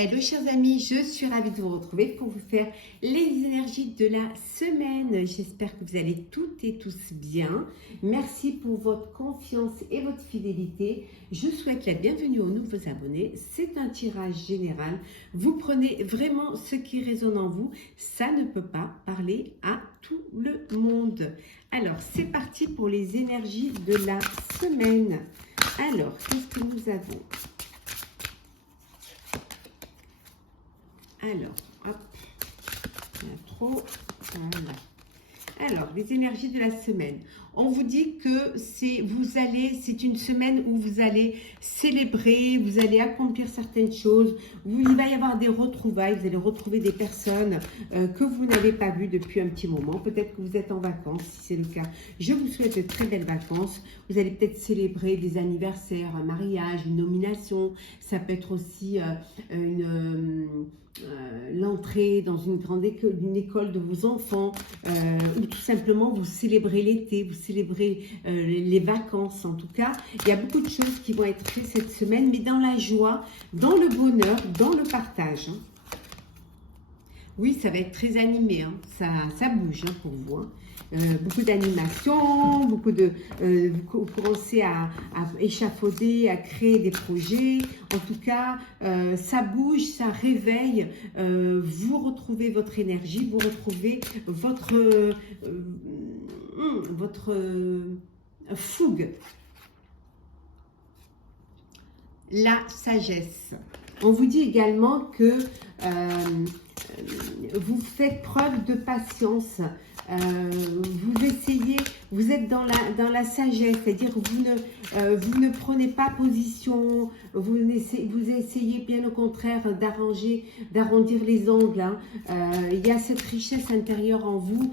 Hello chers amis, je suis ravie de vous retrouver pour vous faire les énergies de la semaine. J'espère que vous allez toutes et tous bien. Merci pour votre confiance et votre fidélité. Je souhaite la bienvenue aux nouveaux abonnés. C'est un tirage général. Vous prenez vraiment ce qui résonne en vous. Ça ne peut pas parler à tout le monde. Alors c'est parti pour les énergies de la semaine. Alors, qu'est-ce que nous avons ? Alors, hop, il y a trop, voilà. Alors, les énergies de la semaine. On vous dit que c'est une semaine où vous allez célébrer, vous allez accomplir certaines choses. Il va y avoir des retrouvailles, vous allez retrouver des personnes que vous n'avez pas vues depuis un petit moment. Peut-être que vous êtes en vacances, si c'est le cas. Je vous souhaite de très belles vacances. Vous allez peut-être célébrer des anniversaires, un mariage, une nomination. Ça peut être aussi l'entrée dans une grande école de vos enfants, ou tout simplement vous célébrez l'été, vous célébrez les vacances. En tout cas, il y a beaucoup de choses qui vont être faites cette semaine, mais dans la joie, dans le bonheur, dans le partage. Oui, ça va être très animé, hein. Ça bouge pour vous. Beaucoup d'animation, vous commencez à échafauder, à créer des projets. En tout cas, ça bouge, ça réveille. Vous retrouvez votre énergie, vous retrouvez votre fougue. La sagesse. On vous dit également que vous faites preuve de patience. Vous êtes dans la sagesse, c'est-à-dire vous ne prenez pas position, vous essayez bien au contraire d'arrondir les angles. Il y a cette richesse intérieure en vous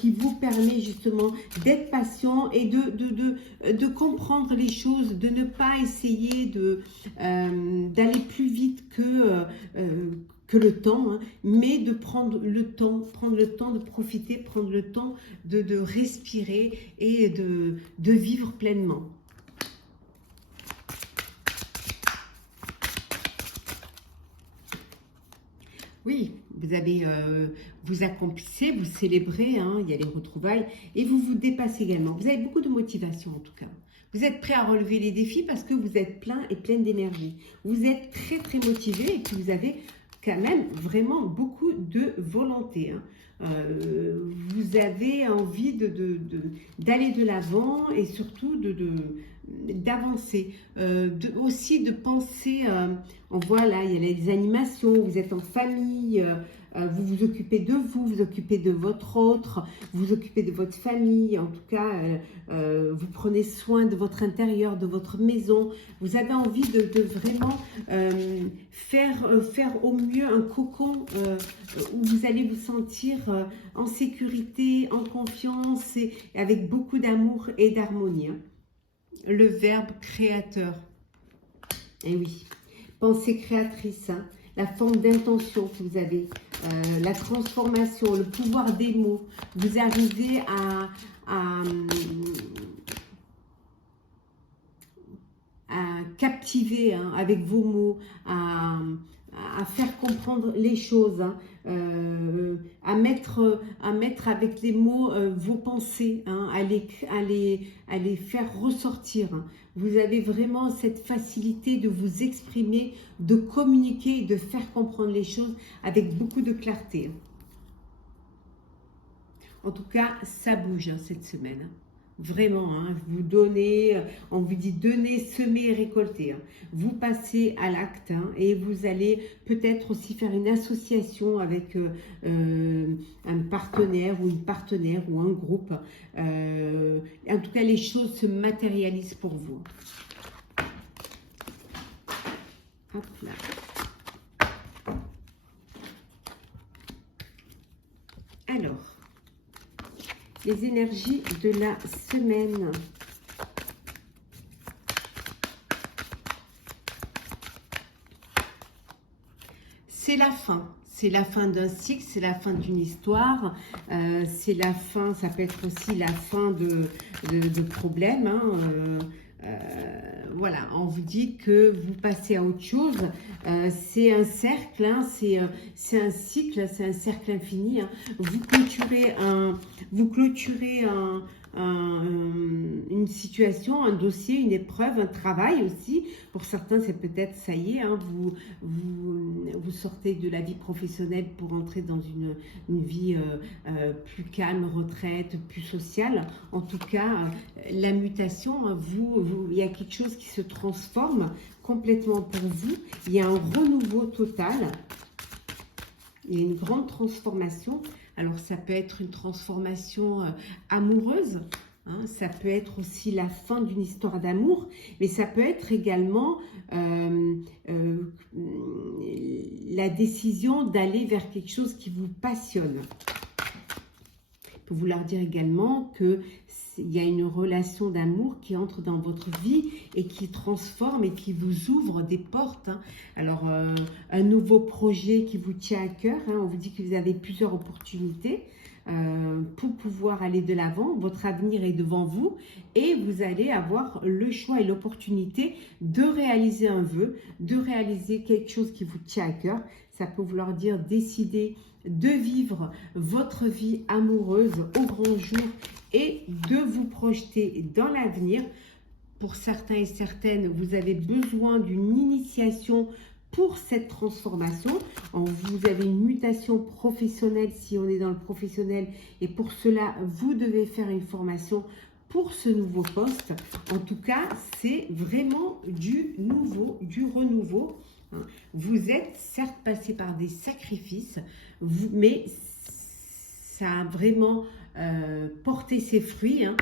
qui vous permet justement d'être patient et de comprendre les choses, de ne pas essayer d'aller plus vite que le temps, mais de prendre le temps de profiter, prendre le temps de respirer et de vivre pleinement. Oui, vous accomplissez, vous célébrez, il y a les retrouvailles et vous vous dépassez également. Vous avez beaucoup de motivation en tout cas. Vous êtes prêt à relever les défis parce que vous êtes plein et pleine d'énergie. Vous êtes très très motivé et puis vous avez quand même vraiment beaucoup de volonté. Vous avez envie d'aller de l'avant et surtout d'avancer. Aussi de penser, on voit là, il y a les animations, vous êtes en famille, vous vous occupez de vous, vous occupez de votre autre, vous occupez de votre famille, en tout cas, vous prenez soin de votre intérieur, de votre maison. Vous avez envie de vraiment faire au mieux un cocon où vous allez vous sentir en sécurité, en confiance et avec beaucoup d'amour et d'harmonie. Le verbe créateur. Et oui, pensée créatrice, la forme d'intention que vous avez, la transformation, le pouvoir des mots. Vous arrivez à captiver avec vos mots, à faire comprendre les choses, à mettre avec les mots vos pensées, à les faire ressortir. Vous avez vraiment cette facilité de vous exprimer, de communiquer et de faire comprendre les choses avec beaucoup de clarté. En tout cas, ça bouge cette semaine. Vraiment, vous donnez, on vous dit donner, semer et récolter. Vous passez à l'acte et vous allez peut-être aussi faire une association avec un partenaire ou une partenaire ou un groupe. En tout cas, les choses se matérialisent pour vous. Hop là. Alors, les énergies de la semaine. C'est la fin. C'est la fin d'un cycle, c'est la fin d'une histoire, c'est la fin, ça peut être aussi la fin de problèmes. voilà, on vous dit que vous passez à autre chose. C'est un cercle, hein, c'est un cycle, c'est un cercle infini. Hein. Vous clôturez une situation, un dossier, une épreuve, un travail aussi. Pour certains, c'est peut-être, ça y est, hein, vous sortez de la vie professionnelle pour entrer dans une vie plus calme, retraite, plus sociale. En tout cas, la mutation, hein, il y a quelque chose qui se transforme complètement pour vous. Il y a un renouveau total. Il y a une grande transformation. Alors, ça peut être une transformation amoureuse. Hein, ça peut être aussi la fin d'une histoire d'amour. Mais ça peut être également la décision d'aller vers quelque chose qui vous passionne. Je peux vous leur dire également qu'il y a une relation d'amour qui entre dans votre vie et qui transforme et qui vous ouvre des portes. Hein. Alors, un nouveau projet qui vous tient à cœur. Hein, on vous dit que vous avez plusieurs opportunités pour pouvoir aller de l'avant. Votre avenir est devant vous et vous allez avoir le choix et l'opportunité de réaliser un vœu, de réaliser quelque chose qui vous tient à cœur. Ça peut vouloir dire décider de vivre votre vie amoureuse au grand jour et de vous projeter dans l'avenir. Pour certains et certaines, vous avez besoin d'une initiation pour cette transformation. Vous avez une mutation professionnelle si on est dans le professionnel et pour cela, vous devez faire une formation pour ce nouveau poste. En tout cas, c'est vraiment du nouveau, du renouveau. Vous êtes certes passé par des sacrifices, mais ça a vraiment porté ses fruits. Hein,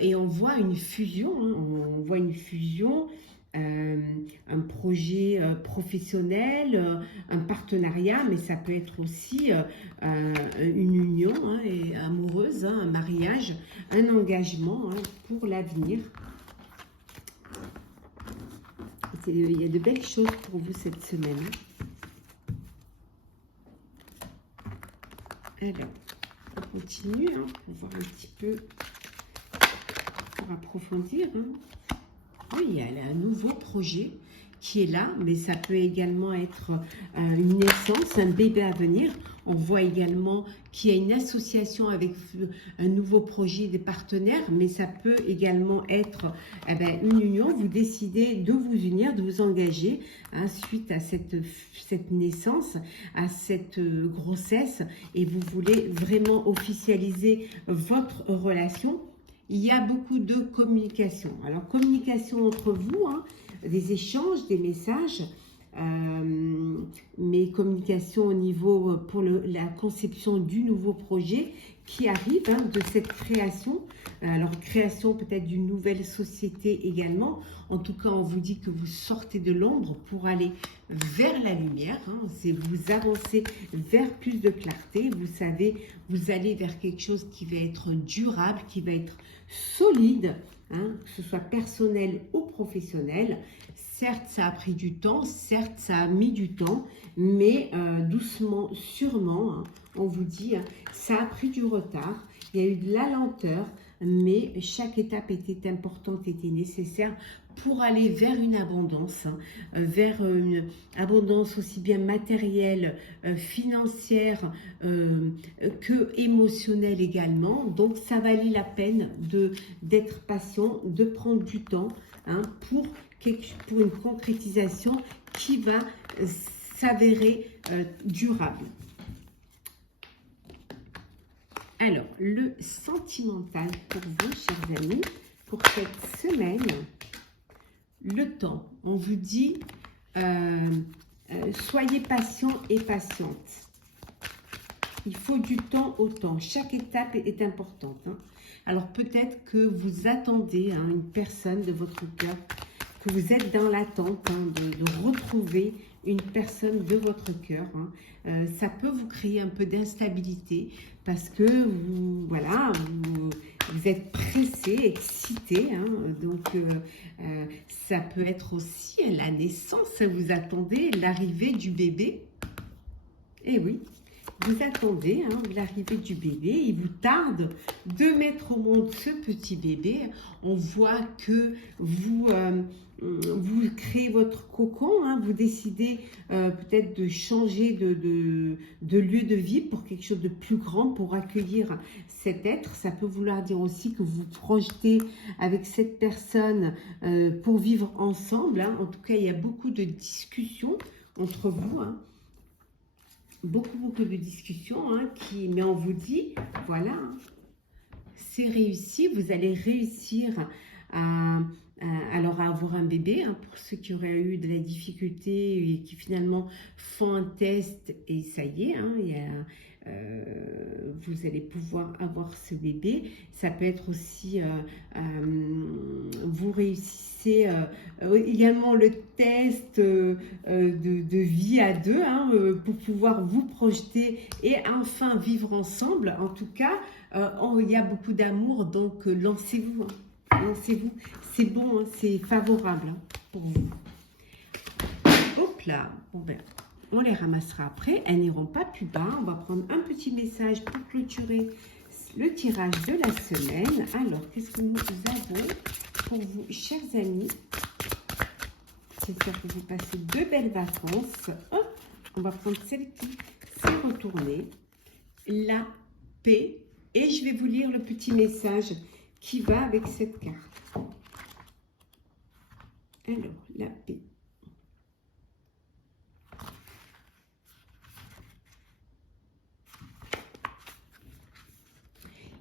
et on voit une fusion. Hein, on voit une fusion, un projet professionnel, un partenariat, mais ça peut être aussi une union hein, et amoureuse, hein, un mariage, un engagement hein, pour l'avenir. Il y a de belles choses pour vous cette semaine. Alors, on continue hein, pour voir un petit peu, pour approfondir. Hein. Oui, il y a un nouveau projet qui est là, mais ça peut également être une naissance, un bébé à venir. On voit également qu'il y a une association avec un nouveau projet des partenaires, mais ça peut également être une union. Vous décidez de vous unir, de vous engager hein, suite à cette naissance, à cette grossesse, et vous voulez vraiment officialiser votre relation. Il y a beaucoup de communication. Alors, communication entre vous, hein, des échanges, des messages, mais communication au niveau pour la conception du nouveau projet qui arrive hein, de cette création. Alors, création peut-être d'une nouvelle société également. En tout cas, on vous dit que vous sortez de l'ombre pour aller vers la lumière. Hein. C'est vous avancez vers plus de clarté. Vous savez, vous allez vers quelque chose qui va être durable, qui va être solide, hein, que ce soit personnel ou professionnel. Certes, ça a pris du temps, certes, ça a mis du temps, mais doucement, sûrement, hein, on vous dit, hein, ça a pris du retard, il y a eu de la lenteur, mais chaque étape était importante, était nécessaire pour aller vers une abondance, hein, vers une abondance aussi bien matérielle, financière que émotionnelle également. Donc, ça valait la peine d'être patient, de prendre du temps hein, pour une concrétisation qui va s'avérer durable. Alors, le sentimental pour vous, chers amis, pour cette semaine, le temps. On vous dit, soyez patient et patiente. Il faut du temps au temps. Chaque étape est importante. Hein. Alors, peut-être que vous attendez hein, une personne de votre cœur, que vous êtes dans l'attente hein, de retrouver une personne de votre cœur. Hein. Ça peut vous créer un peu d'instabilité parce que vous êtes pressé, excité. Hein. Donc, ça peut être aussi la naissance. Vous attendez l'arrivée du bébé. Eh oui, Vous attendez l'arrivée du bébé. Il vous tarde de mettre au monde ce petit bébé. On voit que vous créez votre cocon. Vous décidez peut-être de changer de lieu de vie pour quelque chose de plus grand, pour accueillir cet être. Ça peut vouloir dire aussi que vous projetez avec cette personne pour vivre ensemble. En tout cas, il y a beaucoup de discussions entre vous. Beaucoup de discussions, mais on vous dit, voilà, c'est réussi, vous allez réussir alors à avoir un bébé, pour ceux qui auraient eu de la difficulté et qui finalement font un test et ça y est, vous allez pouvoir avoir ce bébé. Ça peut être aussi, vous réussissez également le test de vie à deux, pour pouvoir vous projeter et enfin vivre ensemble. En tout cas, il y a beaucoup d'amour, donc lancez-vous. Lancez-vous, c'est bon, c'est favorable pour vous. Hop là, bon ben, on les ramassera après, elles n'iront pas plus bas. On va prendre un petit message pour clôturer le tirage de la semaine. Alors, qu'est-ce que nous avons pour vous, chers amis? J'espère que vous passez de belles vacances. Hop, on va prendre celle qui s'est retournée. La paix. Et je vais vous lire le petit message qui va avec cette carte. Alors, la paix.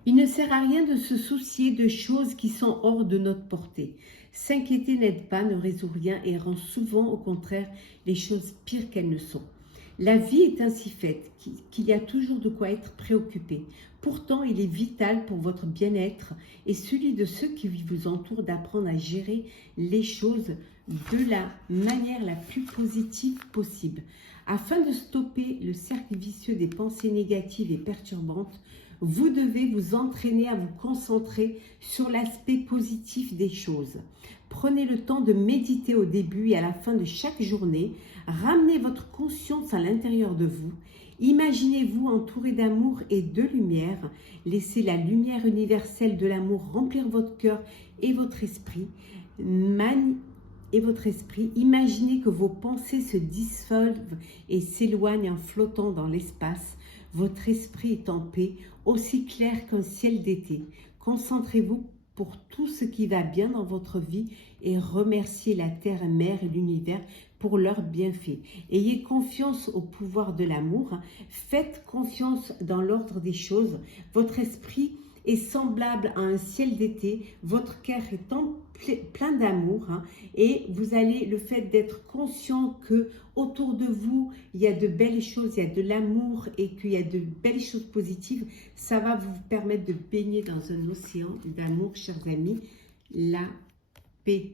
Il ne sert à rien de se soucier de choses qui sont hors de notre portée. S'inquiéter n'aide pas, ne résout rien et rend souvent, au contraire, les choses pires qu'elles ne sont. La vie est ainsi faite qu'il y a toujours de quoi être préoccupé. Pourtant, il est vital pour votre bien-être et celui de ceux qui vous entourent d'apprendre à gérer les choses de la manière la plus positive possible. Afin de stopper le cercle vicieux des pensées négatives et perturbantes, vous devez vous entraîner à vous concentrer sur l'aspect positif des choses. Prenez le temps de méditer au début et à la fin de chaque journée. Ramenez votre conscience à l'intérieur de vous. Imaginez-vous entouré d'amour et de lumière. Laissez la lumière universelle de l'amour remplir votre cœur et votre esprit. Imaginez que vos pensées se dissolvent et s'éloignent en flottant dans l'espace. Votre esprit est en paix, aussi clair qu'un ciel d'été. Concentrez-vous pour tout ce qui va bien dans votre vie et remerciez la terre, mère et l'univers pour leurs bienfaits. Ayez confiance au pouvoir de l'amour. Faites confiance dans l'ordre des choses. Votre esprit est semblable à un ciel d'été, votre cœur est plein d'amour et vous allez, le fait d'être conscient que autour de vous, il y a de belles choses, il y a de l'amour et qu'il y a de belles choses positives, ça va vous permettre de baigner dans un océan d'amour, chers amis, la paix.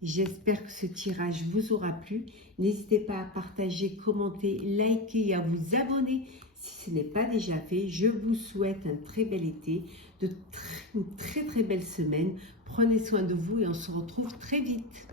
J'espère que ce tirage vous aura plu. N'hésitez pas à partager, commenter, liker et à vous abonner si ce n'est pas déjà fait. Je vous souhaite un très bel été, une très belle semaine. Prenez soin de vous et on se retrouve très vite.